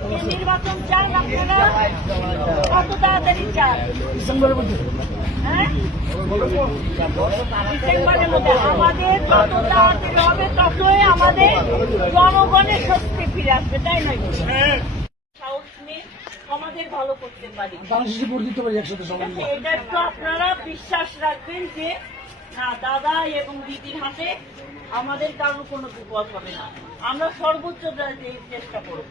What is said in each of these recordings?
যে নির্বাচন চান আপনারা? কত তাড়াতাড়ি চান? ডিসেম্বরের মধ্যে। হ্যাঁ? ডিসেম্বরের মধ্যে আমাদের যত তাড়াতাড়ি হবে ততই আমাদের জনগণের শক্তি ফিরে আসবে তাই নয় সাহস নিয়ে আমাদের ভালো করতে পারি। ধান শিশু ভোট দিতে পারি একসাথে এটা একটু আপনারা বিশ্বাস রাখবেন যে না দাদা এবং দিদির হাতে আমাদের কারোর কোনো বিপদ হবে না। আমরা সর্বোচ্চ চেষ্টা করব।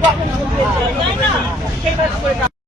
Kok?